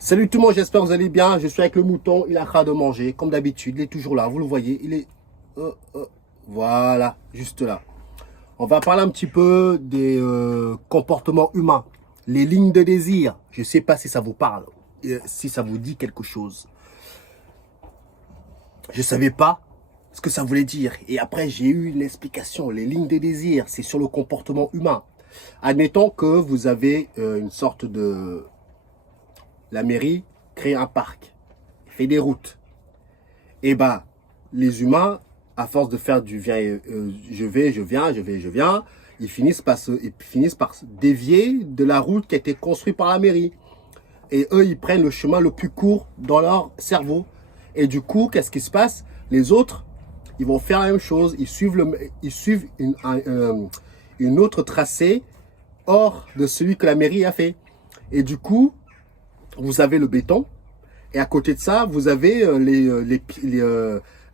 Salut tout le monde, j'espère que vous allez bien. Je suis avec le mouton, il a train de manger, comme d'habitude. Il est toujours là, vous le voyez. Il est... voilà, juste là. On va parler un petit peu des comportements humains. Les lignes de désir. Je ne sais pas si ça vous parle, si ça vous dit quelque chose. Je ne savais pas ce que ça voulait dire. Et après, j'ai eu une explication. Les lignes de désir, c'est sur le comportement humain. Admettons que vous avez une sorte de... La mairie crée un parc, fait des routes. Et ben, les humains, à force de faire du je vais, je viens, je vais, je viens, ils finissent par se dévier de la route qui a été construite par la mairie. Et eux, ils prennent le chemin le plus court dans leur cerveau. Et du coup, qu'est-ce qui se passe? Les autres, ils vont faire la même chose. Ils suivent une autre tracé hors de celui que la mairie a fait. Et du coup, vous avez le béton. Et à côté de ça, vous avez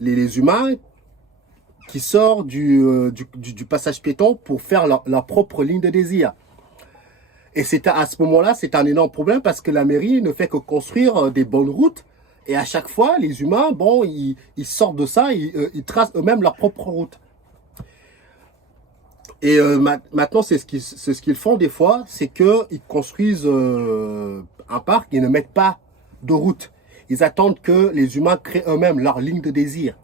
les humains qui sortent du passage piéton pour faire leur propre ligne de désir. Et à ce moment-là, c'est un énorme problème parce que la mairie ne fait que construire des bonnes routes. Et à chaque fois, les humains, bon, ils sortent de ça, ils tracent eux-mêmes leur propre route. Et maintenant, c'est ce qu'ils font des fois, c'est qu'ils construisent un parc, ils ne mettent pas de route. Ils attendent que les humains créent eux-mêmes leur ligne de désir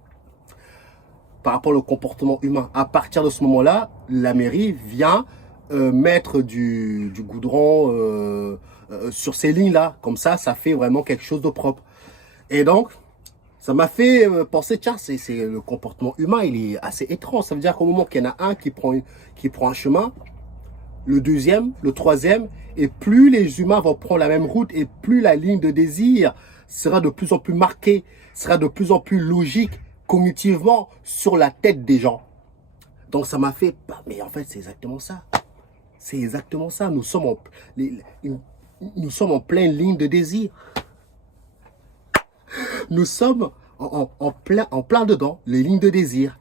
par rapport au comportement humain. À partir de ce moment-là, la mairie vient mettre du goudron sur ces lignes-là. Comme ça fait vraiment quelque chose de propre. Et donc, ça m'a fait penser, tiens, c'est le comportement humain, il est assez étrange. Ça veut dire qu'au moment qu'il y en a un qui prend un chemin, le deuxième, le troisième, et plus les humains vont prendre la même route, et plus la ligne de désir sera de plus en plus marquée, sera de plus en plus logique, cognitivement, sur la tête des gens. Donc ça m'a fait, bah, mais en fait c'est exactement ça. C'est exactement ça. Nous sommes en pleine ligne de désir. Nous sommes en plein dedans, les lignes de désir.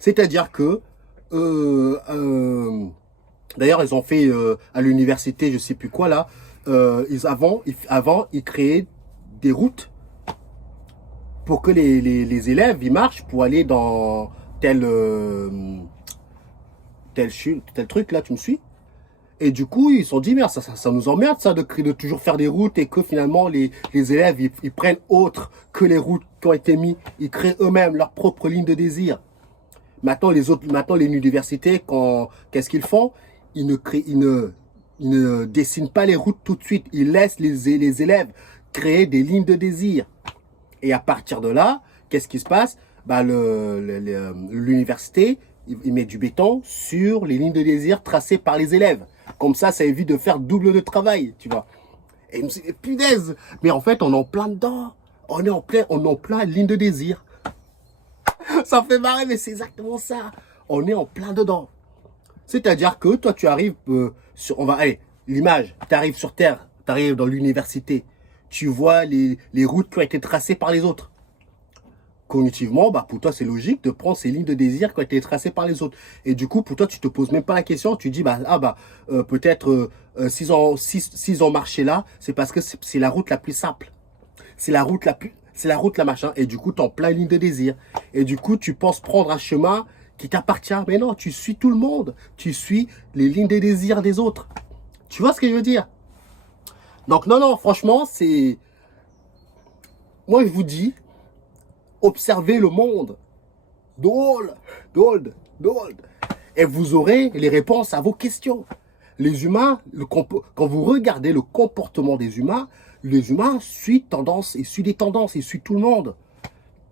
C'est-à-dire que, d'ailleurs, ils ont fait à l'université, je sais plus quoi là, avant, ils créaient des routes pour que les élèves, ils marchent pour aller dans tel truc là, tu me suis? Et du coup, ils se sont dit, merde, ça nous emmerde, ça, de toujours faire des routes et que finalement, les élèves, ils prennent autre que les routes qui ont été mises. Ils créent eux-mêmes leur propre ligne de désir. Maintenant, les universités, qu'est-ce qu'ils font? Ils ne dessinent pas les routes tout de suite. Ils laissent les élèves créer des lignes de désir. Et à partir de là, qu'est-ce qui se passe? Bah, l'université, il met du béton sur les lignes de désir tracées par les élèves. Comme ça évite de faire double de travail, tu vois. Et je me suis dit, punaise, mais en fait, on est en plein dedans. On est en plein ligne de désir. Ça fait marrer, mais c'est exactement ça. On est en plein dedans. C'est-à-dire que toi, tu arrives allez, l'image, tu arrives sur Terre, tu arrives dans l'université, tu vois les routes qui ont été tracées par les autres. Cognitivement, bah, pour toi, c'est logique de prendre ces lignes de désir qui ont été tracées par les autres. Et du coup, pour toi, tu te poses même pas la question. Tu dis, peut-être s'ils ont marché là, c'est parce que c'est la route la plus simple. C'est la route la machin. Et du coup, tu es en plein ligne de désir. Et du coup, tu penses prendre un chemin qui t'appartient. Mais non, tu suis tout le monde. Tu suis les lignes de désir des autres. Tu vois ce que je veux dire? Donc, non, franchement, c'est... Moi, je vous dis, observez le monde. Drôle. Et vous aurez les réponses à vos questions. Les humains, quand vous regardez le comportement des humains, les humains suivent tendance, ils suivent des tendances, ils suivent tout le monde.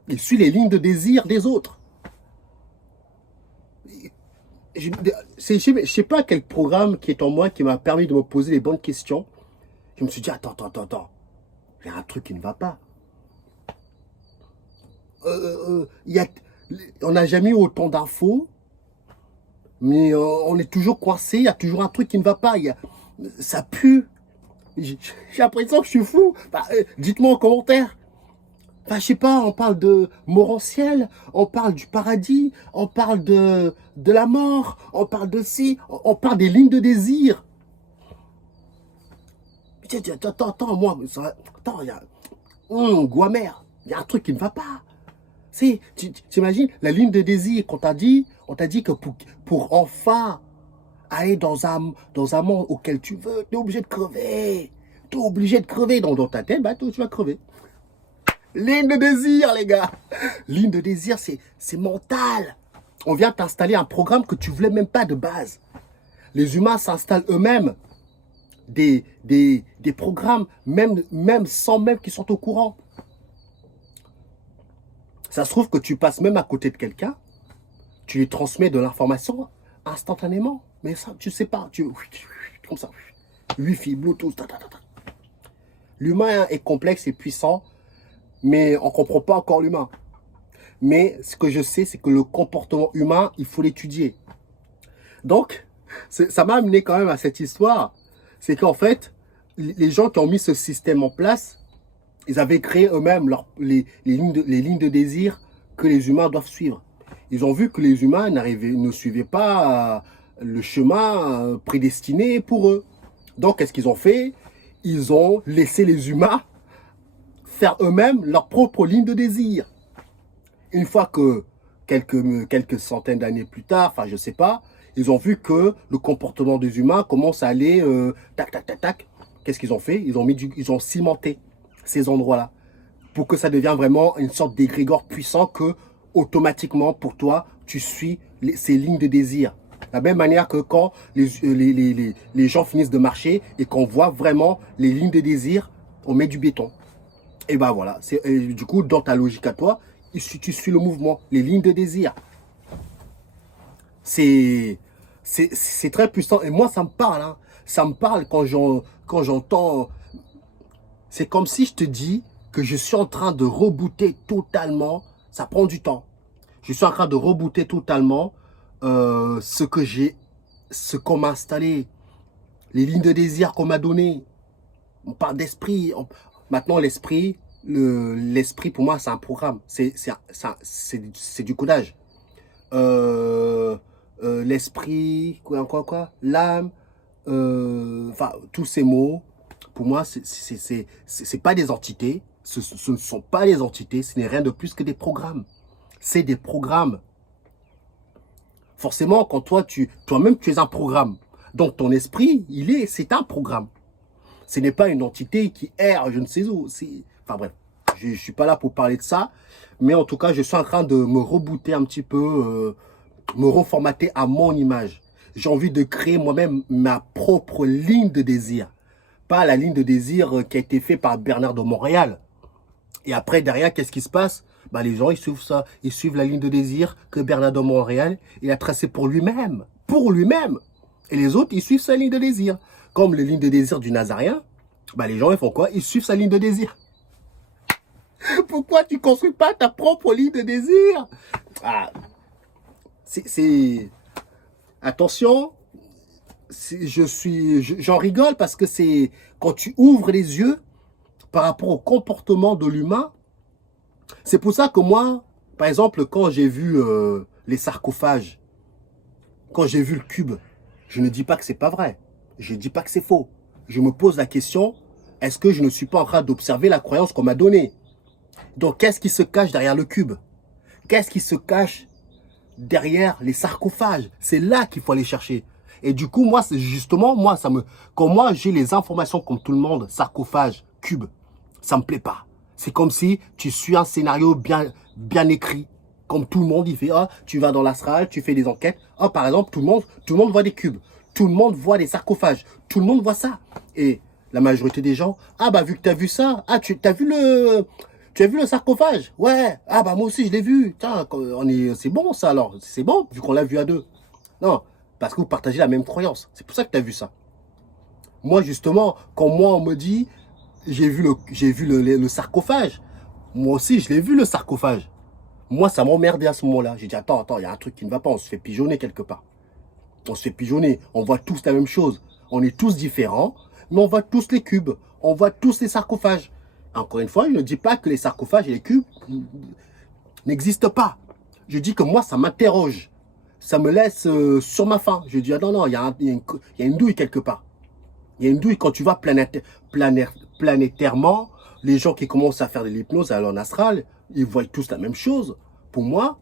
Ils suivent les lignes de désir des autres. Je ne sais pas quel programme qui est en moi qui m'a permis de me poser les bonnes questions. Je me suis dit, attends. Il y a un truc qui ne va pas. On n'a jamais eu autant d'infos, mais on est toujours coincé, il y a toujours un truc qui ne va pas, ça pue. J'ai l'impression que je suis fou. Bah, dites-moi en commentaire. Enfin, je sais pas, on parle de morantiel, on parle du paradis, on parle de la mort, on parle de ci, on parle des lignes de désir. attends, moi, attends, il y a... Guamer, il y a un truc qui ne va pas. Tu imagines la ligne de désir qu'on t'a dit, on t'a dit que pour enfin aller dans un monde auquel tu veux, tu es obligé de crever. Tu es obligé de crever dans ta tête, bah, tu vas crever. Ligne de désir, les gars. Ligne de désir, c'est mental. On vient t'installer un programme que tu voulais même pas de base. Les humains s'installent eux-mêmes des programmes, même sans même qu'ils sont au courant. Ça se trouve que tu passes même à côté de quelqu'un, tu lui transmets de l'information instantanément. Mais ça, tu sais pas. Comme ça. Wi-Fi, Bluetooth. L'humain est complexe et puissant, mais on ne comprend pas encore l'humain. Mais ce que je sais, c'est que le comportement humain, il faut l'étudier. Donc, ça m'a amené quand même à cette histoire. C'est qu'en fait, les gens qui ont mis ce système en place, ils avaient créé eux-mêmes les lignes de désir que les humains doivent suivre. Ils ont vu que les humains ne suivaient pas le chemin prédestiné pour eux. Donc, qu'est-ce qu'ils ont fait? Ils ont laissé les humains faire eux-mêmes leur propre ligne de désir. Une fois que, quelques centaines d'années plus tard, enfin je sais pas, ils ont vu que le comportement des humains commence à aller tac, tac, tac, tac. Qu'est-ce qu'ils ont fait? Ils ont cimenté ces endroits-là pour que ça devienne vraiment une sorte d'égrégore puissant que, automatiquement, pour toi, tu suis ces lignes de désir. De la même manière que quand les gens finissent de marcher et qu'on voit vraiment les lignes de désir, on met du béton. Et ben voilà, du coup, dans ta logique à toi, tu suis le mouvement, les lignes de désir. C'est très puissant. Et moi, ça me parle. Hein. Ça me parle quand j'entends... C'est comme si je te dis que je suis en train de rebooter totalement. Ça prend du temps. Je suis en train de rebooter totalement ce qu'on m'a installé. Les lignes de désir qu'on m'a données. On parle d'esprit. Maintenant, l'esprit pour moi, c'est un programme. C'est du codage. L'esprit, quoi, l'âme, enfin, tous ces mots, pour moi, c'est pas des entités. Ce ne sont pas des entités. Ce n'est rien de plus que des programmes. C'est des programmes. Forcément, quand toi-même, tu es un programme. Donc, ton esprit, c'est un programme. Ce n'est pas une entité qui erre, je ne sais où. Enfin bref, je ne suis pas là pour parler de ça. Mais en tout cas, je suis en train de me rebooter un petit peu, me reformater à mon image. J'ai envie de créer moi-même ma propre ligne de désir. Pas la ligne de désir qui a été faite par Bernard de Montréal. Et après, derrière, qu'est-ce qui se passe? Bah, les gens, ils suivent ça. Ils suivent la ligne de désir que Bernard de Montréal il a tracée pour lui-même. Pour lui-même. Et les autres, ils suivent sa ligne de désir. Comme les lignes de désir du Nazaréen, bah, les gens, ils font quoi? Ils suivent sa ligne de désir. Pourquoi tu ne construis pas ta propre ligne de désir? Attention, j'en rigole parce que c'est quand tu ouvres les yeux par rapport au comportement de l'humain. C'est pour ça que moi, par exemple, quand j'ai vu les sarcophages, quand j'ai vu le cube, je ne dis pas que c'est pas vrai. Je ne dis pas que c'est faux. Je me pose la question, est-ce que je ne suis pas en train d'observer la croyance qu'on m'a donnée? Donc, qu'est-ce qui se cache derrière le cube? Qu'est-ce qui se cache derrière les sarcophages? C'est là qu'il faut aller chercher. Et du coup, moi, c'est justement, quand moi, j'ai les informations comme tout le monde, sarcophage, cube, ça me plaît pas. C'est comme si tu suis un scénario bien écrit. Comme tout le monde, il fait, tu vas dans l'astral, tu fais des enquêtes. Par exemple, tout le monde voit des cubes. Tout le monde voit des sarcophages. Tout le monde voit ça. Et la majorité des gens, vu que tu as vu ça, tu as vu le sarcophage? Ouais. Moi aussi, je l'ai vu. Tiens, c'est bon ça alors. C'est bon, vu qu'on l'a vu à deux. Non, parce que vous partagez la même croyance. C'est pour ça que tu as vu ça. Moi, justement, quand on me dit, j'ai vu le sarcophage. Moi aussi, je l'ai vu le sarcophage. Moi, ça m'emmerdait à ce moment-là. J'ai dit, attends, il y a un truc qui ne va pas. On se fait pigeonner quelque part. On se fait pigeonner. On voit tous la même chose. On est tous différents, mais on voit tous les cubes. On voit tous les sarcophages. Encore une fois, je ne dis pas que les sarcophages et les cubes n'existent pas. Je dis que moi, ça m'interroge. Ça me laisse sur ma faim. Je dis, non, il y a une douille quelque part. Il y a une douille quand tu vas planétairement, les gens qui commencent à faire de l'hypnose à l'en astral, ils voient tous la même chose. Pour moi,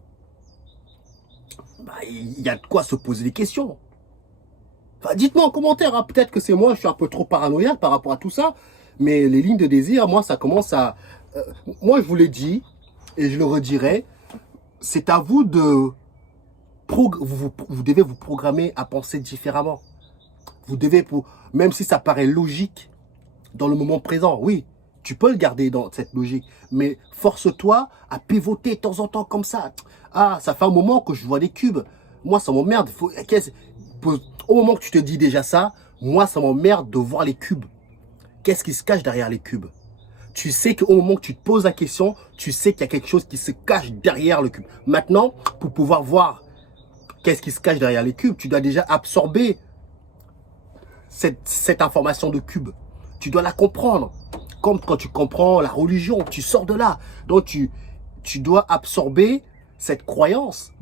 bah, il y a de quoi se poser des questions. Enfin, dites-moi en commentaire, hein, peut-être que c'est moi, je suis un peu trop paranoïaque par rapport à tout ça, mais les lignes de désir, moi, ça commence à... moi, je vous l'ai dit, et je le redirai, c'est à vous de... Vous devez vous programmer à penser différemment. Vous devez, même si ça paraît logique, dans le moment présent, oui, tu peux le garder dans cette logique, mais force-toi à pivoter de temps en temps comme ça. Ah, ça fait un moment que je vois des cubes. Moi, ça m'emmerde. Au moment que tu te dis déjà ça, moi, ça m'emmerde de voir les cubes. Qu'est-ce qui se cache derrière les cubes? Tu sais qu'au moment que tu te poses la question, tu sais qu'il y a quelque chose qui se cache derrière le cube. Maintenant, pour pouvoir voir qu'est-ce qui se cache derrière les cubes, tu dois déjà absorber cette information de cube. Tu dois la comprendre. Comme quand tu comprends la religion, tu sors de là. Donc, tu dois absorber cette croyance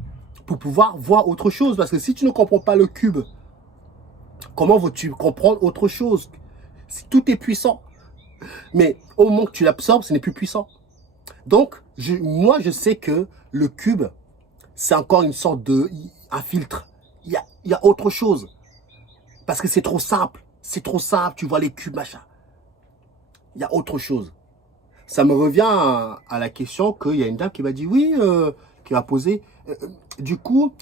pour pouvoir voir autre chose. Parce que si tu ne comprends pas le cube, comment veux-tu comprendre autre chose? Tout est puissant. Mais au moment que tu l'absorbes, ce n'est plus puissant. Donc, moi, je sais que le cube, c'est encore une sorte de... un filtre. Il y a autre chose. Parce que c'est trop simple. C'est trop simple, tu vois les cubes, machin. Il y a autre chose. Ça me revient à la question qu'il y a une dame qui m'a dit, oui, qui m'a posé. Du coup,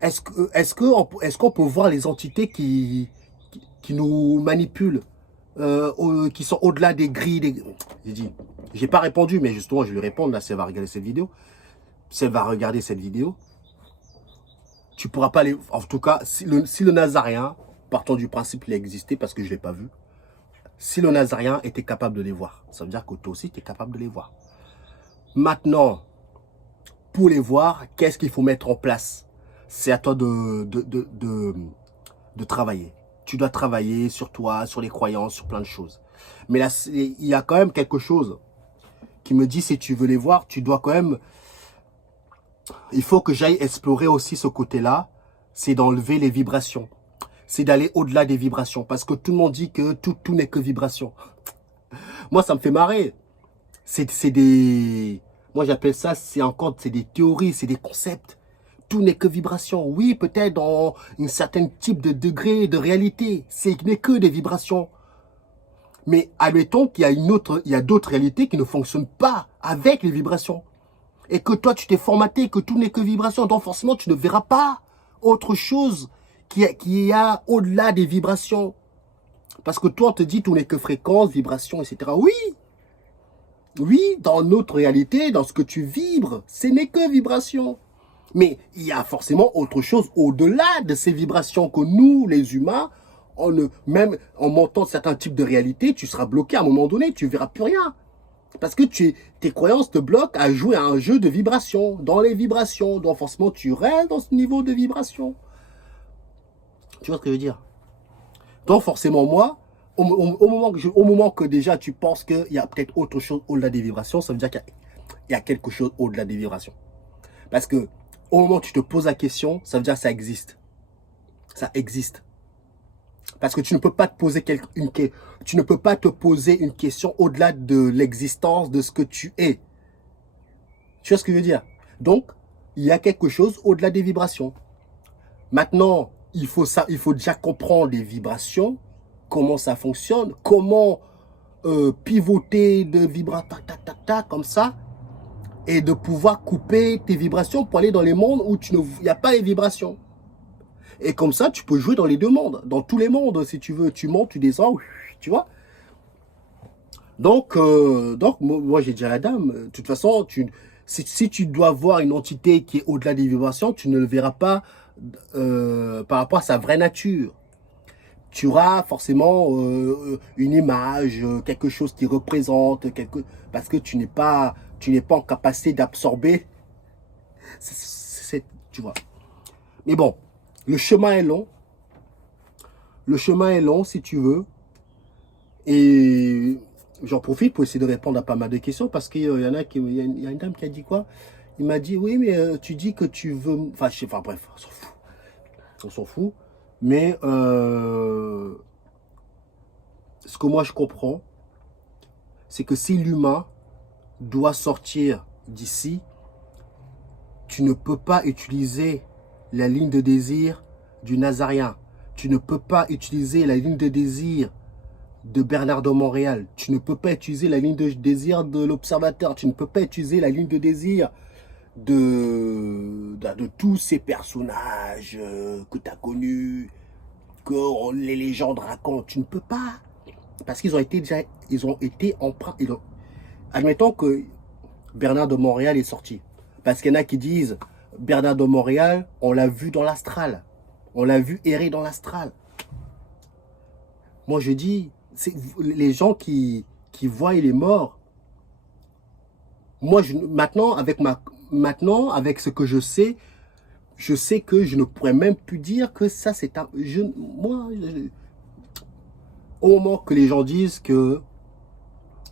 est-ce qu'on peut voir les entités qui nous manipulent, qui sont au-delà des grilles J'ai dit, j'ai pas répondu, mais justement, je vais lui répondre, là, si elle va regarder cette vidéo. Si elle va regarder cette vidéo, tu pourras pas les... En tout cas, si le Nazarien, partons du principe qu'il a existé, parce que je l'ai pas vu, si le Nazarien était capable de les voir, ça veut dire que toi aussi, tu es capable de les voir. Maintenant, pour les voir, qu'est-ce qu'il faut mettre en place? C'est à toi de travailler. Tu dois travailler sur toi, sur les croyances, sur plein de choses. Mais là, il y a quand même quelque chose qui me dit, si tu veux les voir, tu dois quand même... Il faut que j'aille explorer aussi ce côté-là, c'est d'enlever les vibrations. C'est d'aller au-delà des vibrations. Parce que tout le monde dit que tout n'est que vibration. Moi, ça me fait marrer. C'est des... Moi, j'appelle ça, c'est des théories, c'est des concepts. Tout n'est que vibration. Oui, peut-être dans un certain type de degré de réalité. Ce n'est que des vibrations. Mais admettons qu'il y a d'autres réalités qui ne fonctionnent pas avec les vibrations. Et que toi, tu t'es formaté, que tout n'est que vibration. Donc, forcément, tu ne verras pas autre chose qui a au-delà des vibrations. Parce que toi, on te dit tout n'est que fréquence, vibration, etc. Oui, oui, dans notre réalité, dans ce que tu vibres, ce n'est que vibration. Mais il y a forcément autre chose au-delà de ces vibrations que nous, les humains, même en montant certains types de réalités, tu seras bloqué à un moment donné, tu ne verras plus rien. Parce que tes croyances te bloquent à jouer à un jeu de vibrations, dans les vibrations. Donc forcément, tu restes dans ce niveau de vibration. Tu vois ce que je veux dire? Donc forcément, moi, au moment que déjà tu penses qu'il y a peut-être autre chose au-delà des vibrations, ça veut dire qu'il y a quelque chose au-delà des vibrations. Parce que au moment où tu te poses la question, ça veut dire que ça existe. Ça existe. Parce que tu ne peux pas tu ne peux pas te poser une question au-delà de l'existence de ce que tu es. Tu vois ce que je veux dire? Donc, il y a quelque chose au-delà des vibrations. Maintenant, il faut déjà comprendre les vibrations, comment ça fonctionne, comment pivoter de vibrations, comme ça, et de pouvoir couper tes vibrations pour aller dans les mondes où il n'y a pas les vibrations. Et comme ça, tu peux jouer dans les deux mondes, dans tous les mondes, si tu veux. Tu montes, tu descends, tu vois. Donc moi, j'ai dit à la dame, de toute façon, si tu dois voir une entité qui est au-delà des vibrations, tu ne le verras pas par rapport à sa vraie nature. Tu auras forcément une image, quelque chose qui représente, parce que tu n'es pas en capacité d'absorber, tu vois. Mais bon, le chemin est long. Le chemin est long, si tu veux. Et j'en profite pour essayer de répondre à pas mal de questions, parce qu'il y en a il y a une dame qui a dit quoi? Il m'a dit, oui, mais tu dis que tu veux... Enfin, bref, on s'en fout. On s'en fout. Mais ce que moi je comprends, c'est que si l'humain doit sortir d'ici, tu ne peux pas utiliser la ligne de désir du Nazarien. Tu ne peux pas utiliser la ligne de désir de Bernard de Montréal. Tu ne peux pas utiliser la ligne de désir de l'Observateur. Tu ne peux pas utiliser la ligne de désir de tous ces personnages que tu as connus, que les légendes racontent. Tu ne peux pas. Parce qu'ils ont été déjà, ils ont été emprunts. Admettons que Bernard de Montréal est sorti. Parce qu'il y en a qui disent, Bernard de Montréal, on l'a vu dans l'astral. On l'a vu errer dans l'astral. Moi, je dis, les gens qui voient les morts, moi, maintenant, avec ce que je sais que je ne pourrais même plus dire que ça, c'est un... au moment que les gens disent que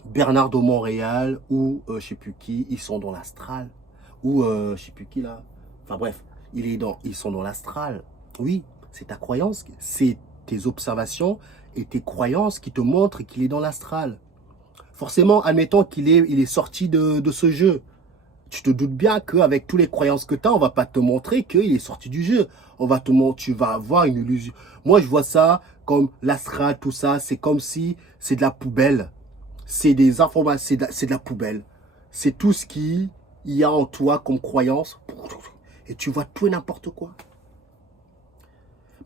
Bernard de Montréal ou je sais plus qui, ils sont dans l'astral, ou je sais plus qui là, enfin bref, ils sont dans l'astral. Oui, c'est ta croyance, c'est tes observations et tes croyances qui te montrent qu'il est dans l'astral. Forcément, admettons qu'il est sorti de ce jeu. Tu te doutes bien qu'avec toutes les croyances que tu as, on va pas te montrer qu'il est sorti du jeu. Tu vas avoir une illusion. Moi, je vois ça comme l'astral, tout ça, c'est comme si c'est de la poubelle. C'est des informations, c'est de la poubelle. C'est tout ce qu'il y a en toi comme croyance. Et tu vois tout et n'importe quoi.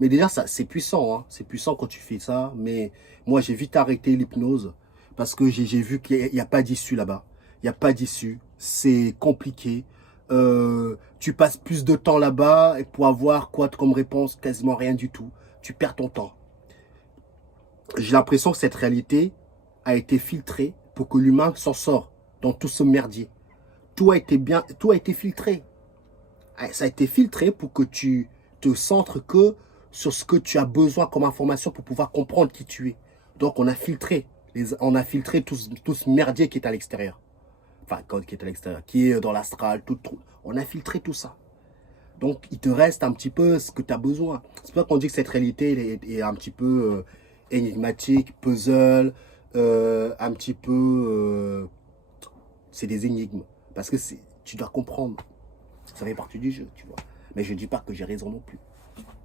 Mais déjà, c'est puissant. Hein. C'est puissant quand tu fais ça. Mais moi, j'ai vite arrêté l'hypnose. Parce que j'ai vu qu'il n'y a pas d'issue là-bas. Il n'y a pas d'issue. C'est compliqué. Tu passes plus de temps là-bas et pour avoir quoi comme réponse? Quasiment rien du tout. Tu perds ton temps. J'ai l'impression que cette réalité a été filtrée pour que l'humain s'en sort dans tout ce merdier. Tout a été filtré. Ça a été filtré pour que tu te centres que sur ce que tu as besoin comme information pour pouvoir comprendre qui tu es. Donc on a filtré. On a filtré tout ce merdier qui est à l'extérieur. Enfin, qui est à l'extérieur, qui est dans l'astral, tout. On a filtré tout ça. Donc, il te reste un petit peu ce que tu as besoin. C'est pas qu'on dit que cette réalité est un petit peu énigmatique, puzzle, un petit peu... c'est des énigmes. Parce que tu dois comprendre. Ça fait partie du jeu, tu vois. Mais je ne dis pas que j'ai raison non plus.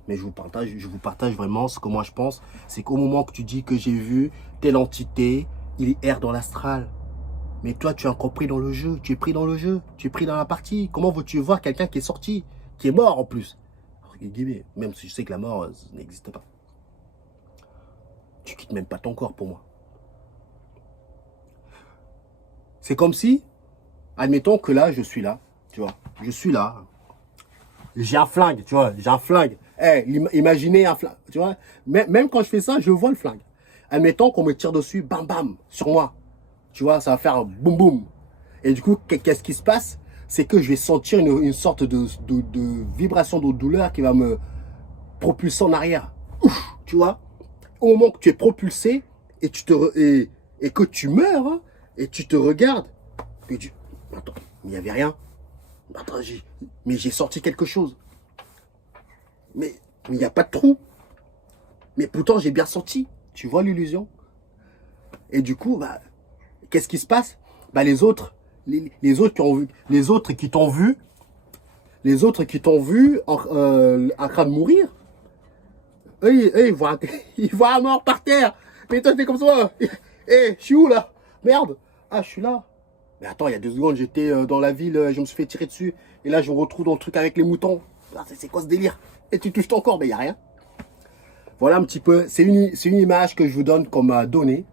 Mais je vous partage vraiment ce que moi je pense. C'est qu'au moment que tu dis que j'ai vu telle entité, il erre dans l'astral. Mais toi, tu es encore pris dans le jeu. Tu es pris dans le jeu. Tu es pris dans la partie. Comment veux-tu voir quelqu'un qui est sorti, qui est mort en plus? Même si je sais que la mort n'existe pas. Tu quittes même pas ton corps pour moi. C'est comme si, admettons que là, je suis là. Tu vois, je suis là. J'ai un flingue, tu vois, j'ai un flingue. Imaginez un flingue, tu vois. Même quand je fais ça, je vois le flingue. Admettons qu'on me tire dessus, bam bam, sur moi. Tu vois, ça va faire un boum boum. Et du coup, qu'est-ce qui se passe? C'est que je vais sentir une sorte de vibration de douleur qui va me propulser en arrière. Ouf, tu vois. Au moment que tu es propulsé et, et que tu meurs, hein, et tu te regardes, et tu... Attends, il n'y avait rien. Attends, mais j'ai sorti quelque chose. Mais il n'y a pas de trou. Mais pourtant, j'ai bien senti. Tu vois l'illusion? Et du coup, bah, qu'est-ce qui se passe? Bah, les autres qui t'ont vu en train de mourir, eux, ils voient un mort par terre. Mais toi, t'es comme ça. Je suis où là? Merde. Ah, je suis là. Mais attends, il y a 2 secondes, j'étais dans la ville, je me suis fait tirer dessus. Et là, je me retrouve dans le truc avec les moutons. C'est quoi ce délire? Et tu touches ton corps, mais il n'y a rien. Voilà un petit peu. C'est une image que je vous donne qu'on m'a donnée.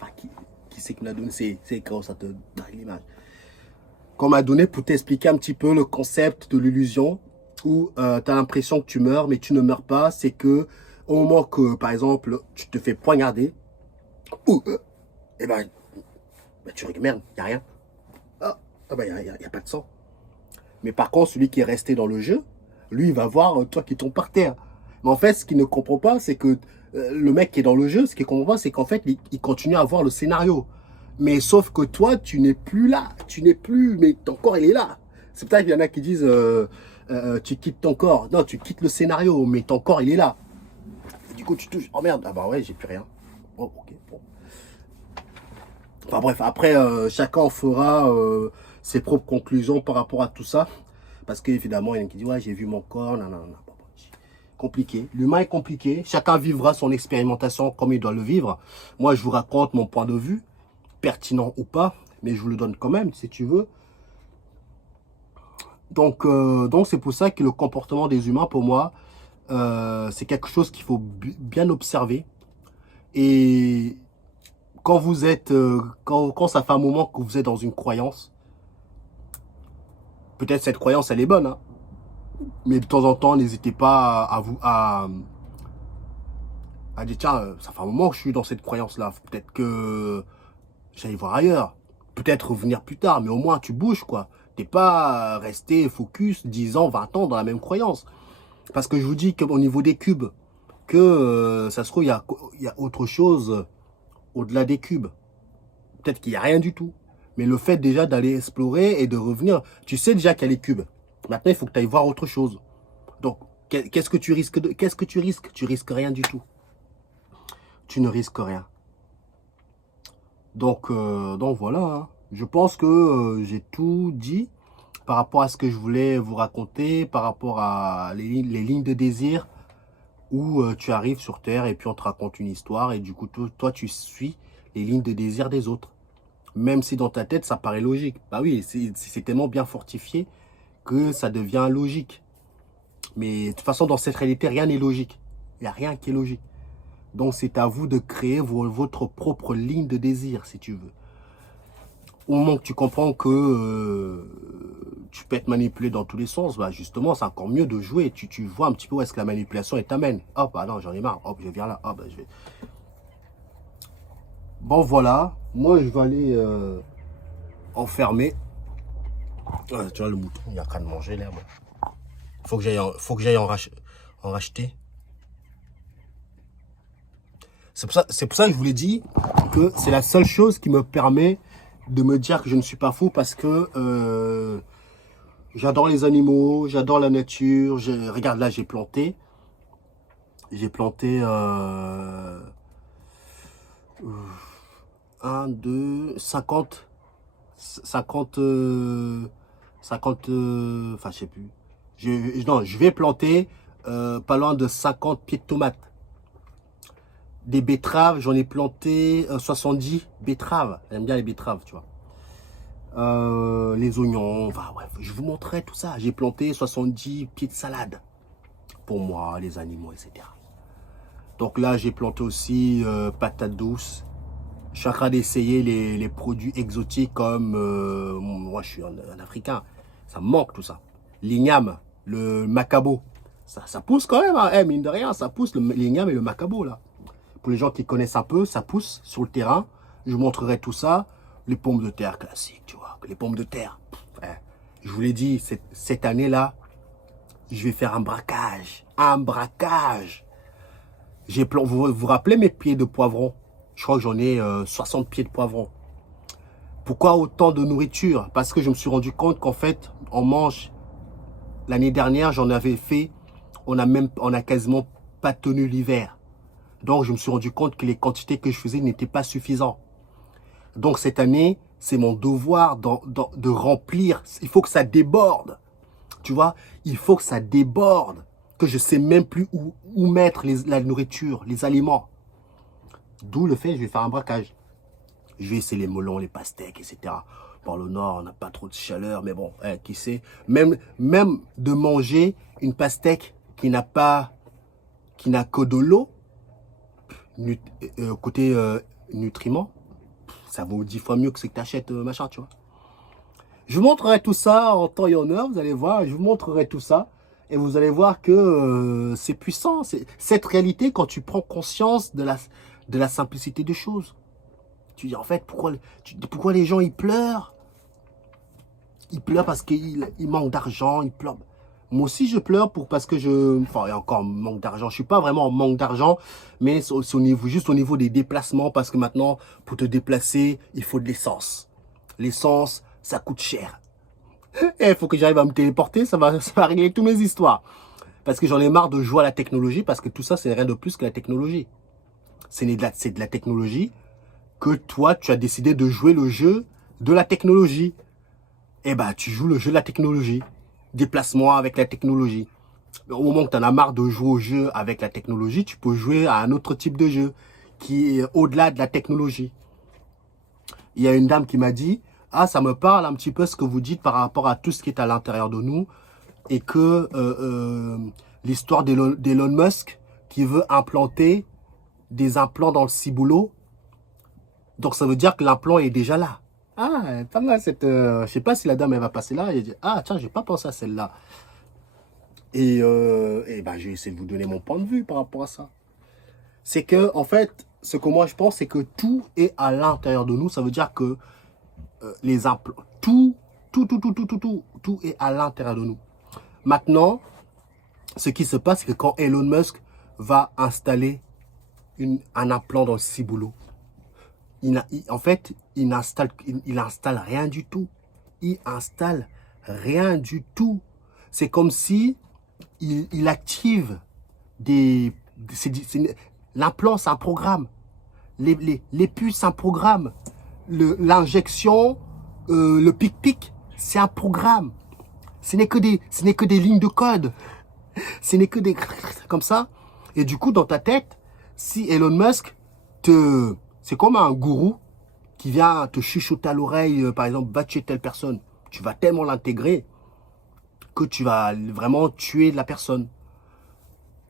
Enfin, qui c'est qui me l'a donné? C'est quand ça te donne l'image. Qu'on m'a donné pour t'expliquer un petit peu le concept de l'illusion. Où tu as l'impression que tu meurs, mais tu ne meurs pas. C'est que au moment que, par exemple, tu te fais poignarder, et ben, tu regardes, merde, il n'y a rien. Il n'y a pas de sang. Mais par contre, celui qui est resté dans le jeu, lui, il va voir toi qui tombe par terre. Mais en fait, ce qu'il ne comprend pas, c'est que le mec qui est dans le jeu, ce qu'il comprend pas, c'est qu'en fait, il continue à voir le scénario. Mais sauf que toi, tu n'es plus là. Tu n'es plus, mais ton corps, il est là. C'est peut-être qu'il y en a qui disent, tu quittes ton corps. Non, tu quittes le scénario, mais ton corps, il est là. Et du coup, tu touches. Oh merde, ah bah ouais, j'ai plus rien. Oh, ok, bon. Enfin bref, après, chacun en fera ses propres conclusions par rapport à tout ça. Parce qu'évidemment, il y en a qui disent, ouais, j'ai vu mon corps, non, non, non. Compliqué. L'humain est compliqué. Chacun vivra son expérimentation comme il doit le vivre. Moi, je vous raconte mon point de vue, pertinent ou pas, mais je vous le donne quand même, si tu veux. Donc c'est pour ça que le comportement des humains, pour moi, c'est quelque chose qu'il faut bien observer. Et quand vous êtes, quand ça fait un moment que vous êtes dans une croyance, peut-être cette croyance, elle est bonne, hein, mais de temps en temps, n'hésitez pas à dire, tiens, ça fait un moment que je suis dans cette croyance-là, peut-être que j'allais voir ailleurs, peut-être revenir plus tard, mais au moins tu bouges, quoi. T'es pas resté focus 10 ans, 20 ans dans la même croyance. Parce que je vous dis qu'au niveau des cubes, que ça se trouve, il y a autre chose au-delà des cubes. Peut-être qu'il n'y a rien du tout. Mais le fait déjà d'aller explorer et de revenir, tu sais déjà qu'il y a les cubes. Maintenant, il faut que tu ailles voir autre chose. Donc, qu'est-ce que tu risques qu'est-ce que tu risques? Tu risques rien du tout. Tu ne risques rien. Donc voilà. Hein. Je pense que j'ai tout dit par rapport à ce que je voulais vous raconter, par rapport à les lignes de désir où tu arrives sur Terre et puis on te raconte une histoire et du coup, toi, tu suis les lignes de désir des autres. Même si dans ta tête, ça paraît logique. Bah oui, c'est tellement bien fortifié que ça devient logique. Mais de toute façon, dans cette réalité, rien n'est logique. Il n'y a rien qui est logique. Donc, c'est à vous de créer votre propre ligne de désir, si tu veux. Au moment que tu comprends que tu peux être manipulé dans tous les sens, bah justement, c'est encore mieux de jouer. Tu vois un petit peu où est-ce que la manipulation t'amène. Hop, ah non, j'en ai marre. Hop, je viens là. Hop, bah, je vais... Bon, voilà. Moi, je vais aller enfermer. Tu vois, le mouton, il n'y a qu'à de manger l'herbe. Faut que j'aille en racheter. C'est pour ça que je vous l'ai dit que c'est la seule chose qui me permet de me dire que je ne suis pas fou parce que j'adore les animaux, j'adore la nature. Regarde, là, j'ai planté. J'ai planté 1, 2, 50, 50, 50, enfin, je sais plus. Non, je vais planter pas loin de 50 pieds de tomates. Des betteraves, j'en ai planté 70 betteraves. J'aime bien les betteraves, tu vois. Les oignons, enfin bref, je vous montrerai tout ça. J'ai planté 70 pieds de salade pour moi, les animaux, etc. Donc là, j'ai planté aussi patates douces. Je suis en train d'essayer les produits exotiques comme, moi je suis un Africain, ça me manque tout ça. L'igname, le macabo, ça pousse quand même, hein. Mine de rien, ça pousse l'igname et le macabo là. Pour les gens qui connaissent un peu, ça pousse sur le terrain. Je vous montrerai tout ça. Les pommes de terre classiques, tu vois. Les pommes de terre. Je vous l'ai dit, cette année-là, je vais faire un braquage. Un braquage. Vous vous rappelez mes pieds de poivron? Je crois que j'en ai 60 pieds de poivron. Pourquoi autant de nourriture? Parce que je me suis rendu compte qu'en fait, on mange... L'année dernière, j'en avais fait... On a quasiment pas tenu l'hiver. Donc, je me suis rendu compte que les quantités que je faisais n'étaient pas suffisantes. Donc, cette année, c'est mon devoir de remplir. Il faut que ça déborde. Tu vois, il faut que ça déborde. Que je ne sais même plus où mettre la nourriture, les aliments. D'où le fait que je vais faire un braquage. Je vais essayer les melons, les pastèques, etc. Dans le nord, on n'a pas trop de chaleur, mais bon, qui sait. Même de manger une pastèque qui n'a que de l'eau, côté nutriments, ça vaut 10 fois mieux que ce que tu achètes, machin, tu vois. Je vous montrerai tout ça en temps et en heure, vous allez voir, je vous montrerai tout ça. Et vous allez voir que c'est puissant. Cette réalité, quand tu prends conscience de la simplicité des choses. Tu dis, en fait, pourquoi les gens, ils pleurent? Ils pleurent parce qu'ils manquent d'argent, ils pleurent. Moi aussi, je pleure parce que enfin, il y a encore manque d'argent. Je suis pas vraiment en manque d'argent, mais c'est juste au niveau des déplacements, parce que maintenant, pour te déplacer, il faut de l'essence. L'essence, ça coûte cher. Et il faut que j'arrive à me téléporter, ça va régler toutes mes histoires. Parce que j'en ai marre de jouer à la technologie, parce que tout ça, c'est rien de plus que la technologie. c'est de la technologie, que toi, tu as décidé de jouer le jeu de la technologie. Eh ben, tu joues le jeu de la technologie. Déplacement avec la technologie. Au moment que tu en as marre de jouer au jeu avec la technologie, tu peux jouer à un autre type de jeu qui est au-delà de la technologie. Il y a une dame qui m'a dit, ah, ça me parle un petit peu ce que vous dites par rapport à tout ce qui est à l'intérieur de nous et que l'histoire d'Elon Musk qui veut implanter des implants dans le ciboulot. Donc, ça veut dire que l'implant est déjà là. Ah, pas mal cette... je sais pas si la dame, elle va passer là et dire, ah, tiens, j'ai pas pensé à celle-là. Et ben, j'ai essayé de vous donner mon point de vue par rapport à ça. C'est que, en fait, ce que moi je pense, c'est que tout est à l'intérieur de nous. Ça veut dire que les implants, tout est à l'intérieur de nous. Maintenant, ce qui se passe, c'est que quand Elon Musk va installer un implant dans le ciboulot, en fait, il installe rien du tout. Il installe rien du tout. C'est comme si il active des... L'implant, c'est un programme. Les puces, c'est un programme. L'injection, le pic-pic, c'est un programme. Ce n'est que des lignes de code. Ce n'est que des... comme ça. Et du coup, dans ta tête, si Elon Musk te... C'est comme un gourou qui vient te chuchoter à l'oreille, par exemple, va tuer telle personne. Tu vas tellement l'intégrer que tu vas vraiment tuer la personne.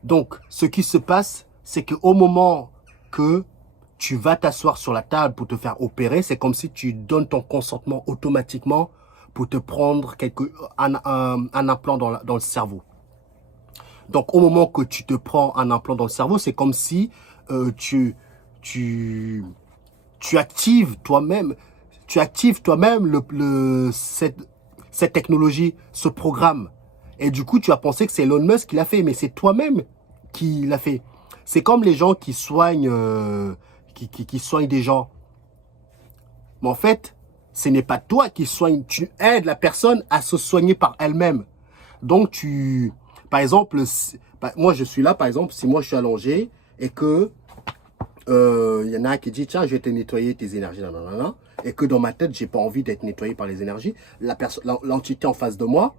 Donc, ce qui se passe, c'est qu'au moment que tu vas t'asseoir sur la table pour te faire opérer, c'est comme si tu donnes ton consentement automatiquement pour te prendre un implant dans le cerveau. Donc, au moment que tu te prends un implant dans le cerveau, c'est comme si tu actives toi-même cette technologie, ce programme. Et du coup, tu as pensé que c'est Elon Musk qui l'a fait, mais c'est toi-même qui l'a fait. C'est comme les gens qui soignent, qui soignent des gens. Mais en fait, ce n'est pas toi qui soignes. Tu aides la personne à se soigner par elle-même. Donc, par exemple, moi, je suis là, par exemple, si moi, je suis allongé et que y en a un qui dit, tiens, je vais te nettoyer tes énergies, nanana, et que dans ma tête, j'ai pas envie d'être nettoyé par les énergies. L'entité en face de moi,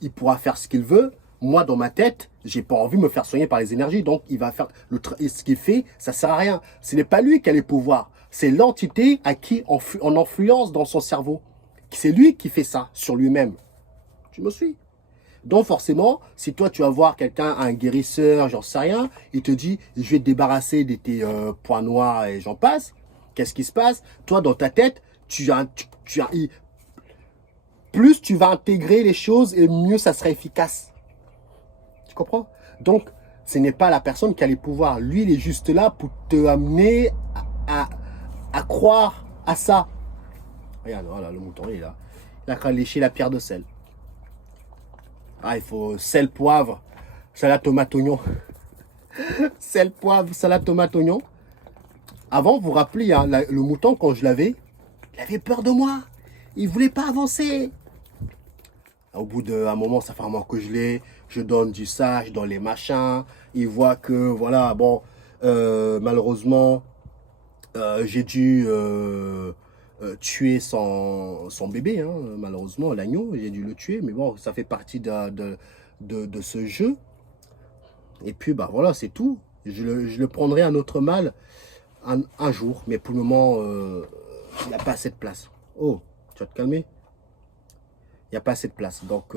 il pourra faire ce qu'il veut. Moi, dans ma tête, j'ai pas envie de me faire soigner par les énergies. Donc, il va faire ce qu'il fait, ça sert à rien. Ce n'est pas lui qui a les pouvoirs. C'est l'entité à qui on influence dans son cerveau. C'est lui qui fait ça sur lui-même. Tu me suis? Donc, forcément, si toi, tu vas voir quelqu'un, un guérisseur, j'en sais rien, il te dit, je vais te débarrasser de tes points noirs et j'en passe. Qu'est-ce qui se passe? Toi, dans ta tête, plus tu vas intégrer les choses et mieux ça sera efficace. Tu comprends? Donc, ce n'est pas la personne qui a les pouvoirs. Lui, il est juste là pour te amener à croire à ça. Regarde, voilà, le mouton, il est là. Il a qu'à lécher la pierre de sel. Ah, il faut sel, poivre, salade, tomate, oignon. Sel, poivre, salade, tomate, oignon. Avant, vous vous rappelez, hein, le mouton, quand je l'avais, il avait peur de moi. Il ne voulait pas avancer. Au bout d'un moment, ça fait un moment que je l'ai. Je donne du ça, je donne les machins. Il voit que, voilà, bon, malheureusement, j'ai dû tuer son bébé, hein, malheureusement, l'agneau. J'ai dû le tuer, mais bon, ça fait partie de ce jeu. Et puis, bah voilà, c'est tout. Je le prendrai un autre mal un jour, mais pour le moment, il n'y a pas assez de place. Oh, tu vas te calmer? Il n'y a pas assez de place. Donc,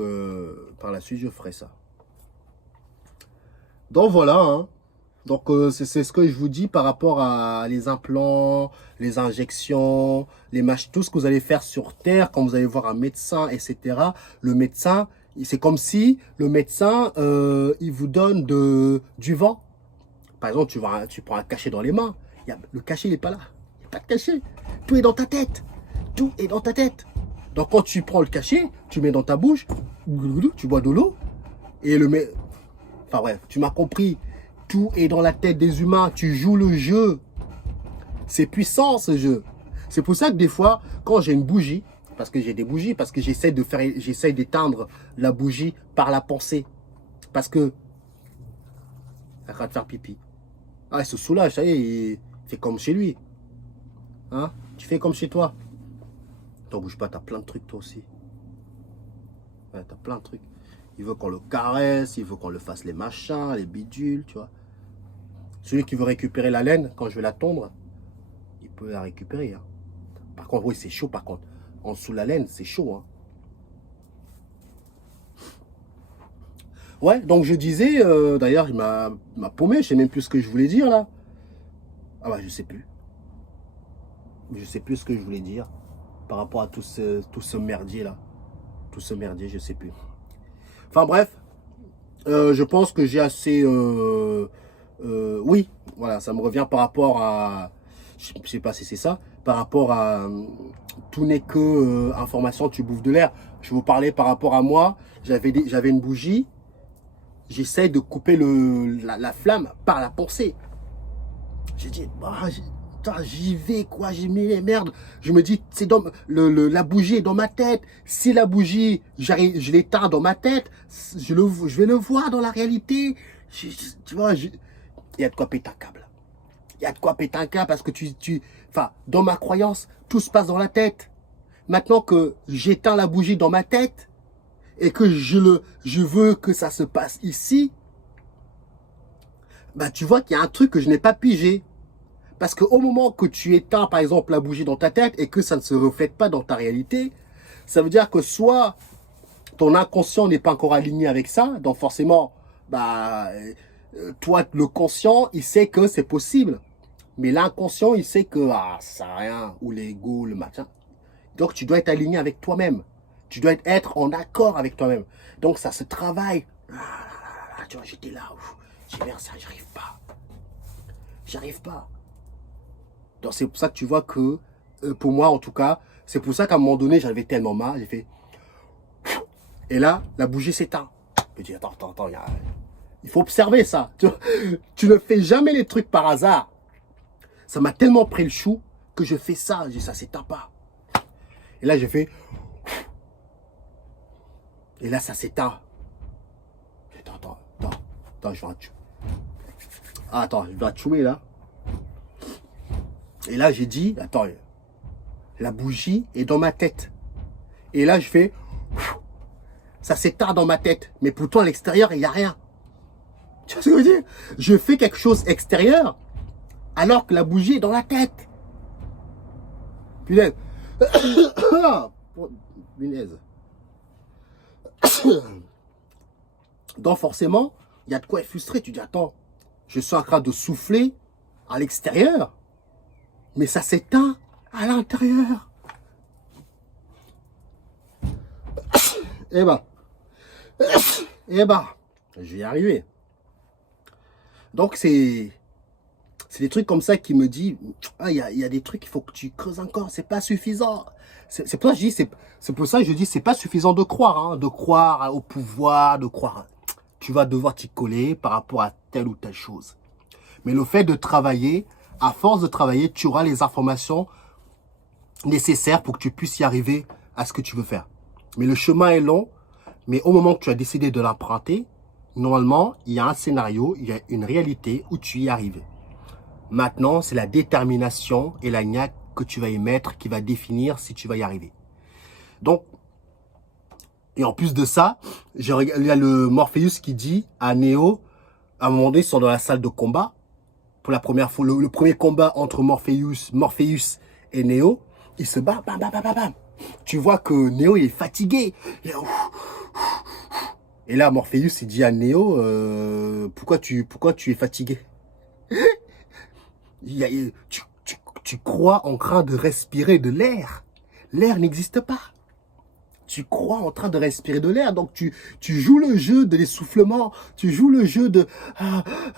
par la suite, je ferai ça. Donc, voilà. Hein. Donc, c'est ce que je vous dis par rapport à les implants, les injections, tout ce que vous allez faire sur Terre, quand vous allez voir un médecin, etc. Le médecin, c'est comme si le médecin, il vous donne du vent. Par exemple, tu prends un cachet dans les mains. Le cachet, il n'est pas là. Il n'y a pas de cachet. Tout est dans ta tête. Tout est dans ta tête. Donc, quand tu prends le cachet, tu mets dans ta bouche, tu bois de l'eau, et enfin bref, tu m'as compris. Tout est dans la tête des humains. Tu joues le jeu. C'est puissant, ce jeu. C'est pour ça que des fois, quand j'ai une bougie, parce que j'ai des bougies, parce que j'essaie d'éteindre la bougie par la pensée. Parce que, arrête de faire pipi. Ah, il se soulage, ça y est, il fait comme chez lui. Hein? Tu fais comme chez toi. T'en bouge pas, t'as plein de trucs toi aussi. Ouais, t'as plein de trucs. Il veut qu'on le caresse, il veut qu'on le fasse les machins, les bidules, tu vois. Celui qui veut récupérer la laine, quand je vais la tondre, il peut la récupérer. Hein. Par contre, oui, c'est chaud par contre. En dessous de la laine, c'est chaud. Hein. Ouais, donc je disais, d'ailleurs, il m'a paumé, je sais même plus ce que je voulais dire là. Ah bah, je sais plus. Je sais plus ce que je voulais dire par rapport à tout ce merdier là. Tout ce merdier, je sais plus. Enfin bref, je pense que j'ai assez... oui, voilà, ça me revient par rapport à... Je sais pas si c'est ça. Par rapport à... tout n'est que information, tu bouffes de l'air. Je vous parlais par rapport à moi. J'avais une bougie. J'essaie de couper la flamme par la pensée. J'ai dit, bah, j'y vais, quoi, j'ai mis les merdes. Je me dis, c'est dans la bougie est dans ma tête. Si la bougie, je l'éteins dans ma tête, je vais le voir dans la réalité. Tu vois, il y a de quoi péter un câble. Il y a de quoi péter un câble parce que enfin, dans ma croyance, tout se passe dans la tête. Maintenant que j'éteins la bougie dans ma tête et que je veux que ça se passe ici, bah, tu vois qu'il y a un truc que je n'ai pas pigé. Parce qu'au moment que tu éteins, par exemple, la bougie dans ta tête et que ça ne se reflète pas dans ta réalité, ça veut dire que soit ton inconscient n'est pas encore aligné avec ça, donc forcément, bah, toi, le conscient, il sait que c'est possible. Mais l'inconscient, il sait que ça sert à rien, ou l'ego, le machin. Donc, tu dois être aligné avec toi-même. Tu dois être en accord avec toi-même. Donc, ça se travaille. Tu vois, j'étais là, j'ai vers ça, j'arrive pas. J'arrive pas. Donc c'est pour ça que tu vois que, pour moi en tout cas, c'est pour ça qu'à un moment donné, j'avais tellement marre, j'ai fait... Et là, la bougie s'éteint. Je me dis, attends, il faut observer ça. Tu ne fais jamais les trucs par hasard. Ça m'a tellement pris le chou que je fais ça. Je dis, ça s'éteint pas. Et là, j'ai fait... Et là, ça s'éteint. Attends, je vais attends, je dois chouer là. Et là, j'ai dit, attends, la bougie est dans ma tête. Et là, je fais, ça s'éteint dans ma tête. Mais pourtant, à l'extérieur, il n'y a rien. Tu vois ce que je veux dire? Je fais quelque chose extérieur, alors que la bougie est dans la tête. Punaise. Punaise. Donc forcément, il y a de quoi être frustré. Tu dis, attends, je suis en train de souffler à l'extérieur. Mais ça s'éteint à l'intérieur. Eh ben, je vais y arriver. Donc c'est des trucs comme ça qui me disent, ah, il y a des trucs qu'il faut que tu creuses encore, c'est pas suffisant. C'est pour ça que je dis, c'est pour ça que je dis, c'est pas suffisant de croire, hein, de croire au pouvoir, de croire. Tu vas devoir t'y coller par rapport à telle ou telle chose. Mais le fait de travailler, à force de travailler, tu auras les informations nécessaires pour que tu puisses y arriver à ce que tu veux faire. Mais le chemin est long, mais au moment que tu as décidé de l'emprunter, normalement, il y a un scénario, il y a une réalité où tu y arrives. Maintenant, c'est la détermination et la niaque que tu vas y mettre qui va définir si tu vas y arriver. Donc, et en plus de ça, il y a le Morpheus qui dit à Neo, à un moment donné, ils sont dans la salle de combat, pour la première fois, le premier combat entre Morpheus et Neo, il se bat, bam, bam, bam, bam, bam. Tu vois que Neo il est fatigué. Et là, Morpheus, il dit à Neo, pourquoi tu es fatigué? Tu crois en train de respirer de l'air. L'air n'existe pas. Tu crois en train de respirer de l'air. Donc, tu joues le jeu de l'essoufflement. Tu joues le jeu de...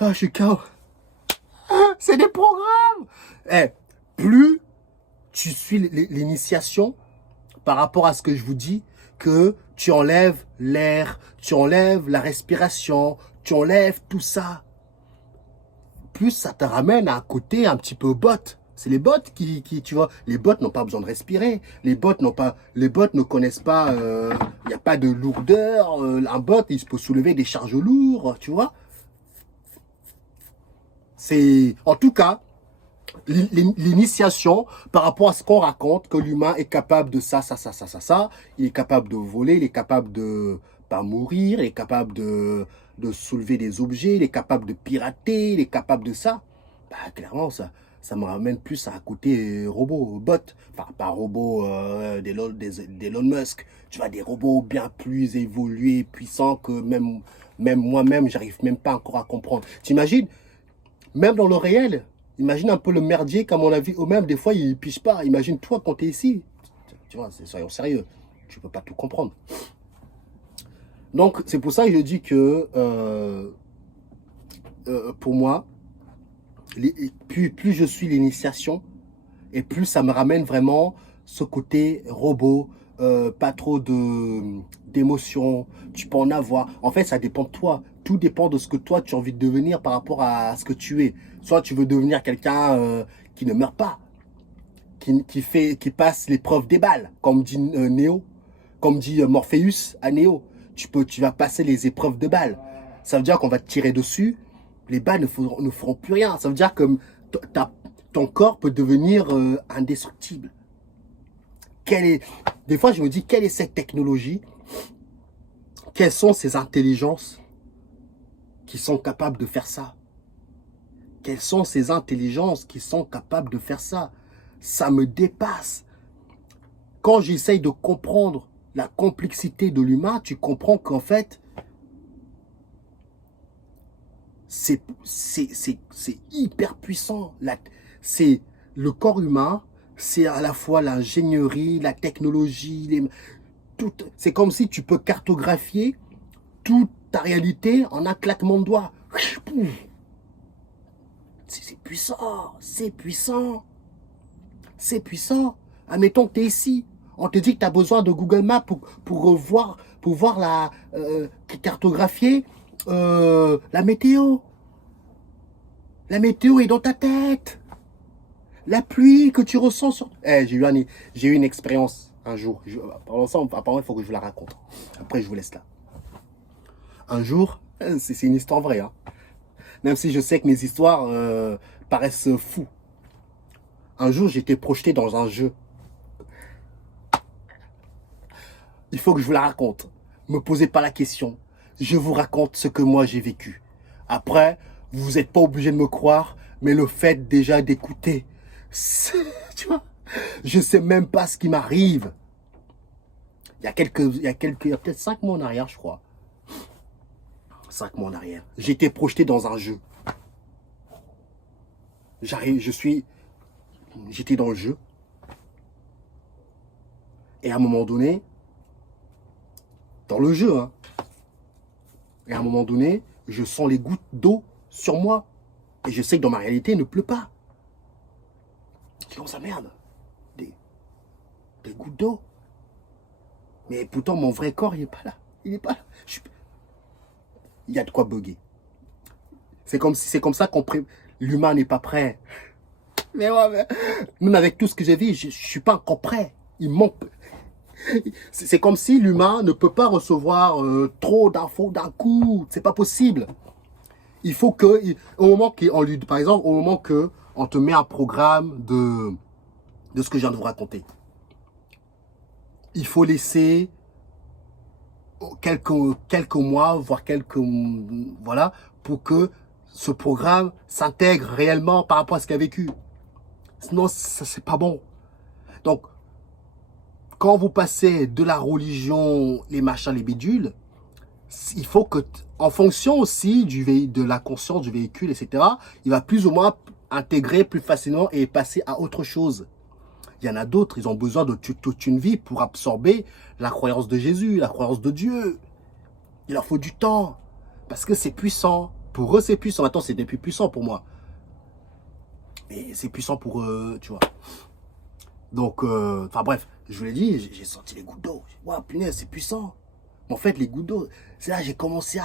je suis KO. C'est des programmes. Plus tu suis l'initiation par rapport à ce que je vous dis, que tu enlèves l'air, tu enlèves la respiration, tu enlèves tout ça, plus ça te ramène à un côté un petit peu bot. C'est les bots qui, tu vois, les bots n'ont pas besoin de respirer. Les bots ne connaissent pas, il n'y a pas de lourdeur. Un bot, il peut soulever des charges lourdes, tu vois. C'est, en tout cas, l'initiation par rapport à ce qu'on raconte, que l'humain est capable de ça, il est capable de voler, il est capable de pas mourir, il est capable de soulever des objets, il est capable de pirater, il est capable de ça. Bah, clairement, ça me ramène plus à un côté robot, bot, enfin pas robot d'Elon Musk, tu vois, des robots bien plus évolués, puissants que même moi-même, j'arrive même pas encore à comprendre. T'imagines, même dans le réel, imagine un peu le merdier, comme on a vu eux-mêmes, des fois, ils pichent pas. Imagine toi quand tu es ici. Tu vois, soyons sérieux. Tu peux pas tout comprendre. Donc, c'est pour ça que je dis que, pour moi, plus je suis l'initiation, et plus ça me ramène vraiment ce côté robot, pas trop d'émotions, tu peux en avoir. En fait, ça dépend de toi. Tout dépend de ce que toi, tu as envie de devenir par rapport à ce que tu es. Soit tu veux devenir quelqu'un qui ne meurt pas, qui passe l'épreuve des balles, comme dit Neo, comme dit Morpheus à Neo. Tu vas passer les épreuves de balles. Ça veut dire qu'on va te tirer dessus, les balles ne feront plus rien. Ça veut dire que ton corps peut devenir indestructible. Des fois, je me dis, quelle est cette technologie? Quelles sont ces intelligences qui sont capables de faire ça? Quelles sont ces intelligences qui sont capables de faire ça? Ça me dépasse. Quand j'essaye de comprendre la complexité de l'humain, tu comprends qu'en fait, c'est hyper puissant. C'est le corps humain, c'est à la fois l'ingénierie, la technologie, c'est comme si tu peux cartographier toute ta réalité en un claquement de doigts. C'est puissant, c'est puissant, c'est puissant. Admettons que tu es ici, on te dit que tu as besoin de Google Maps pour voir cartographier la météo. La météo est dans ta tête. La pluie que tu ressens sur... J'ai eu une expérience un jour. Apparemment, il faut que je vous la raconte. Après, je vous laisse là. Un jour, c'est une histoire vraie. Hein. Même si je sais que mes histoires paraissent fous. Un jour, j'étais projeté dans un jeu. Il faut que je vous la raconte. Ne me posez pas la question. Je vous raconte ce que moi j'ai vécu. Après, vous n'êtes pas obligé de me croire, mais le fait déjà d'écouter, tu vois, je sais même pas ce qui m'arrive. Il y a peut-être 5 mois en arrière, je crois. 5 mois en arrière. J'étais projeté dans un jeu. J'étais dans le jeu. Et à un moment donné, dans le jeu, hein, et à un moment donné, je sens les gouttes d'eau sur moi. Et je sais que dans ma réalité, il ne pleut pas. Je dis, oh ça merde, des gouttes d'eau. Mais pourtant, mon vrai corps, il n'est pas là. Il n'est pas là. Il y a de quoi bugger. C'est comme ça qu'on l'humain n'est pas prêt. Mais ouais, même avec tout ce que j'ai vu, je ne suis pas encore prêt. Il manque. C'est comme si l'humain ne peut pas recevoir trop d'infos d'un coup. C'est pas possible. Il faut que, par exemple, au moment que on te met un programme de ce que je viens de vous raconter, il faut laisser quelques mois, voire voilà, pour que ce programme s'intègre réellement par rapport à ce qu'il a vécu. Sinon, ça c'est pas bon. Donc, quand vous passez de la religion, les machins, les bidules, il faut que, en fonction aussi de la conscience du véhicule, etc., il va plus ou moins intégrer plus facilement et passer à autre chose. Il y en a d'autres, ils ont besoin de toute une vie pour absorber la croyance de Jésus, la croyance de Dieu. Il leur faut du temps, parce que c'est puissant. Pour eux, c'est puissant. Maintenant, c'est plus puissant pour moi. Mais c'est puissant pour eux, tu vois. Donc, enfin bref, je vous l'ai dit, j'ai senti les gouttes d'eau. Waouh, punaise, c'est puissant. Mais en fait, les gouttes d'eau, c'est là j'ai commencé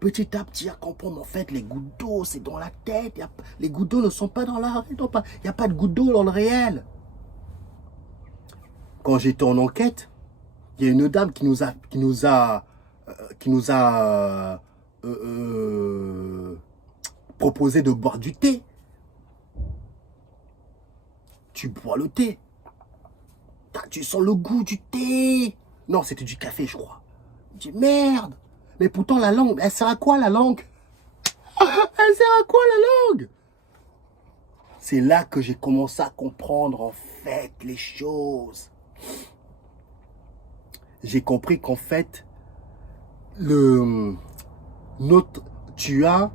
petit à petit à comprendre. En fait, les gouttes d'eau, c'est dans la tête. Les gouttes d'eau ne sont pas dans la... Il n'y a pas de gouttes d'eau dans le réel. Quand j'étais en enquête, il y a une dame qui nous a proposer de boire du thé. Tu bois le thé. Tu sens le goût du thé. Non, c'était du café, je crois. Je dis, merde. Mais pourtant, la langue, elle sert à quoi, la langue? Elle sert à quoi, la langue? C'est là que j'ai commencé à comprendre, en fait, les choses. J'ai compris qu'en fait, tu as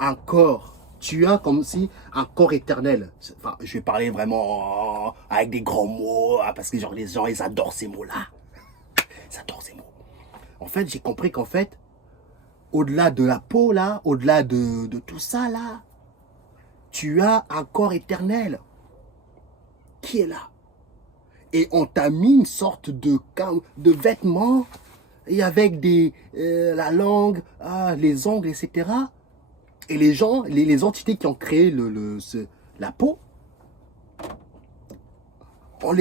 un corps. Tu as comme si un corps éternel. Enfin, je vais parler vraiment avec des grands mots, parce que genre, les gens, ils adorent ces mots-là. Ils adorent ces mots. En fait, j'ai compris qu'en fait, au-delà de la peau, là, au-delà de tout ça, là, tu as un corps éternel qui est là. Et on t'a mis une sorte de vêtements, et avec la langue, les ongles, etc. Et les gens, les entités qui ont créé la peau, on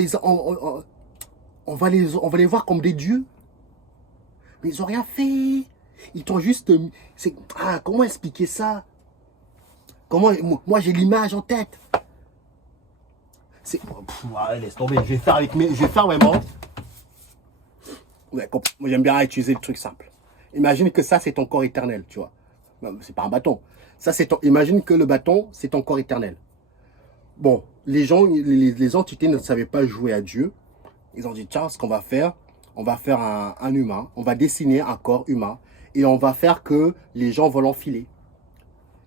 va les voir comme des dieux. Mais ils n'ont rien fait. Ils t'ont juste... comment expliquer ça? Moi, j'ai l'image en tête. Ouais, laisse tomber. Je vais faire vraiment... Ouais, moi, j'aime bien utiliser le truc simple. Imagine que ça, c'est ton corps éternel, tu vois. C'est pas un bâton. Imagine que le bâton, c'est ton corps éternel. Bon, les gens, les entités ne savaient pas jouer à Dieu. Ils ont dit, tiens, ce qu'on va faire, on va faire un humain. On va dessiner un corps humain. Et on va faire que les gens vont l'enfiler.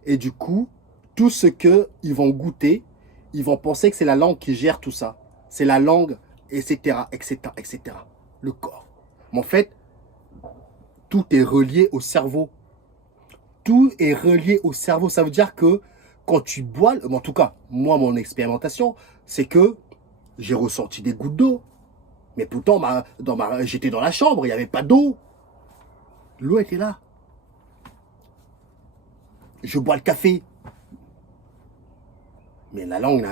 Et du coup, tout ce qu'ils vont goûter, ils vont penser que c'est la langue qui gère tout ça. C'est la langue, etc., etc., etc. Le corps. Mais en fait, tout est relié au cerveau. Tout est relié au cerveau. Ça veut dire que quand tu bois, en tout cas, moi, mon expérimentation, c'est que j'ai ressenti des gouttes d'eau. Mais pourtant, j'étais dans la chambre, il n'y avait pas d'eau. L'eau était là. Je bois le café. Mais la langue,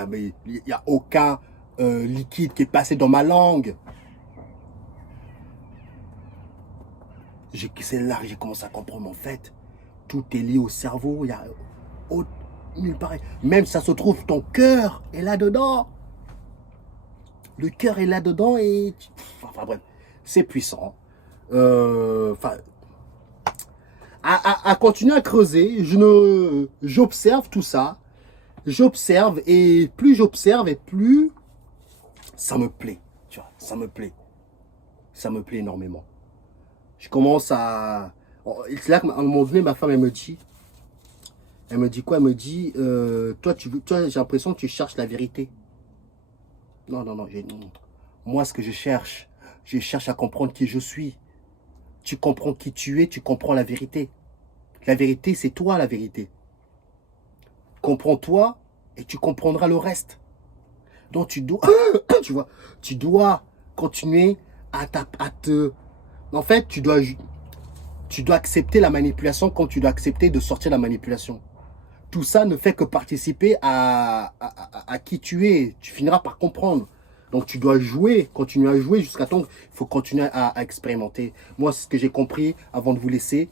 il n'y a aucun liquide qui est passé dans ma langue. C'est là que j'ai commencé à comprendre, en fait. Tout est lié au cerveau. Il y a nulle part. Même ça se trouve, ton cœur est là-dedans. Le cœur est là-dedans et... Enfin bref, c'est puissant. À continuer à creuser, j'observe tout ça. J'observe et plus j'observe et plus ça me plaît. Tu vois, ça me plaît. Ça me plaît énormément. Je commence à... C'est là qu'à un moment donné, ma femme, elle me dit quoi? Elle me dit, toi, j'ai l'impression que tu cherches la vérité. Non. Moi, ce que je cherche à comprendre qui je suis. Tu comprends qui tu es, tu comprends la vérité. La vérité, c'est toi, la vérité. Comprends-toi et tu comprendras le reste. Donc, tu dois, tu dois continuer à te... En fait, tu dois accepter la manipulation comme tu dois accepter de sortir la manipulation. Tout ça ne fait que participer à qui tu es. Tu finiras par comprendre. Donc, tu dois jouer, continuer à jouer jusqu'à temps. Il faut continuer à expérimenter. Moi, ce que j'ai compris avant de vous laisser,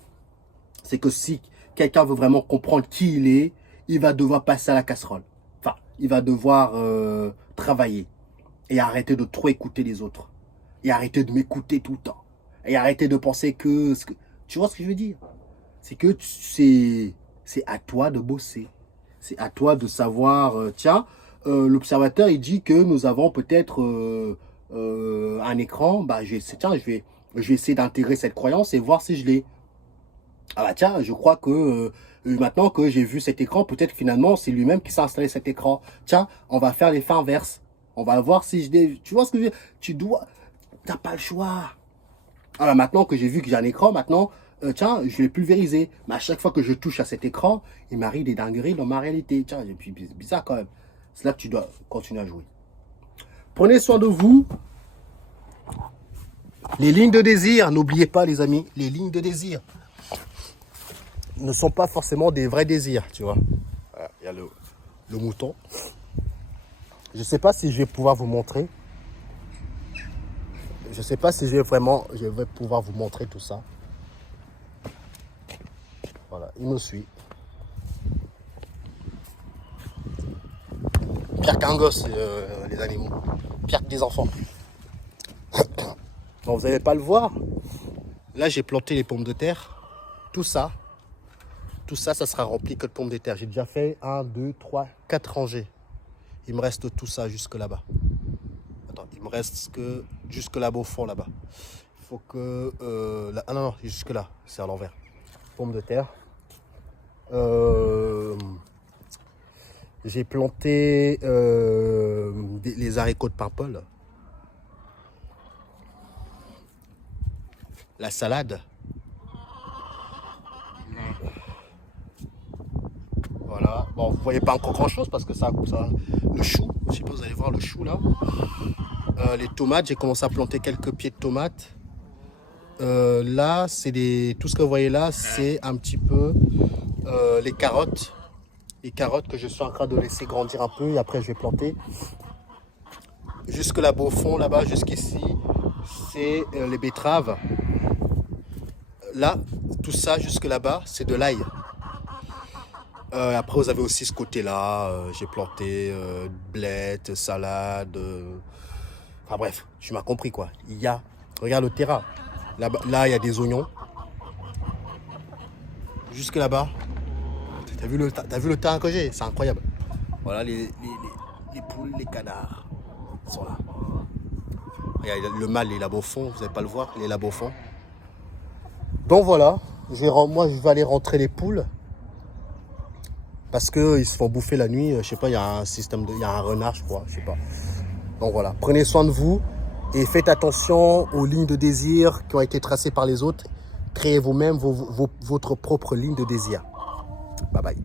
c'est que si quelqu'un veut vraiment comprendre qui il est, il va devoir passer à la casserole. Enfin, il va devoir travailler et arrêter de trop écouter les autres. Et arrêter de m'écouter tout le temps. Et arrêter de penser que... Tu vois ce que je veux dire? C'est que c'est à toi de bosser. C'est à toi de savoir... tiens, l'observateur, il dit que nous avons peut-être un écran. Bah, je vais essayer d'intégrer cette croyance et voir si je l'ai. Ah bah tiens, je crois que maintenant que j'ai vu cet écran, peut-être finalement c'est lui-même qui s'est installé cet écran. Tiens, on va faire l'effet inverse. On va voir si je l'ai... Tu vois ce que je veux dire? Tu dois... T'as pas le choix. Ah bah maintenant que j'ai vu que j'ai un écran, maintenant, tiens, je l'ai pulvérisé. Mais à chaque fois que je touche à cet écran, il m'arrive des dingueries dans ma réalité. Tiens, et puis c'est bizarre quand même. C'est là que tu dois continuer à jouer. Prenez soin de vous. Les lignes de désir, n'oubliez pas les amis, les lignes de désir ne sont pas forcément des vrais désirs, tu vois. Il y a le mouton. Je ne sais pas si je vais pouvoir vous montrer. Je ne sais pas si je vais pouvoir vous montrer tout ça. Voilà, il me suit. Pire qu'un gosse, les animaux. Pire que des enfants. Bon, vous n'allez pas le voir. Là, j'ai planté les pommes de terre. Tout ça, ça sera rempli que de pommes de terre. J'ai déjà fait 1, 2, 3, 4 rangées. Il me reste tout ça jusque là-bas. Attends, il me reste que jusque là-bas au fond, là-bas. Il faut que... ah non, jusque là, c'est à l'envers. Pommes de terre. J'ai planté les haricots de paimpol. La salade. Voilà. Bon, vous voyez pas encore grand chose parce que ça. Le chou, je sais pas, vous allez voir le chou là. Les tomates, j'ai commencé à planter quelques pieds de tomates. Là, c'est tout ce que vous voyez là, c'est un petit peu les carottes. Les carottes que je suis en train de laisser grandir un peu et après je vais planter. Jusque là-bas au fond, là-bas, jusqu'ici, c'est les betteraves. Là, tout ça jusque là-bas, c'est de l'ail. Après, vous avez aussi ce côté-là. J'ai planté blettes, salade. Enfin bref, tu m'as compris quoi. Regarde le terrain. Là, il y a des oignons. Jusque là-bas. T'as vu le terrain que j'ai? C'est incroyable. Voilà les poules, les canards sont là. Regarde, le mâle il est là-bas au fond. Vous n'allez pas le voir, il est là-bas au fond. Donc voilà. Moi, je vais aller rentrer les poules. Parce qu'ils se font bouffer la nuit. Je sais pas, il y a il y a un renard, je crois. Je sais pas. Donc voilà. Prenez soin de vous. Et faites attention aux lignes de désir qui ont été tracées par les autres. Créez vous-même votre propre ligne de désir. Bye bye.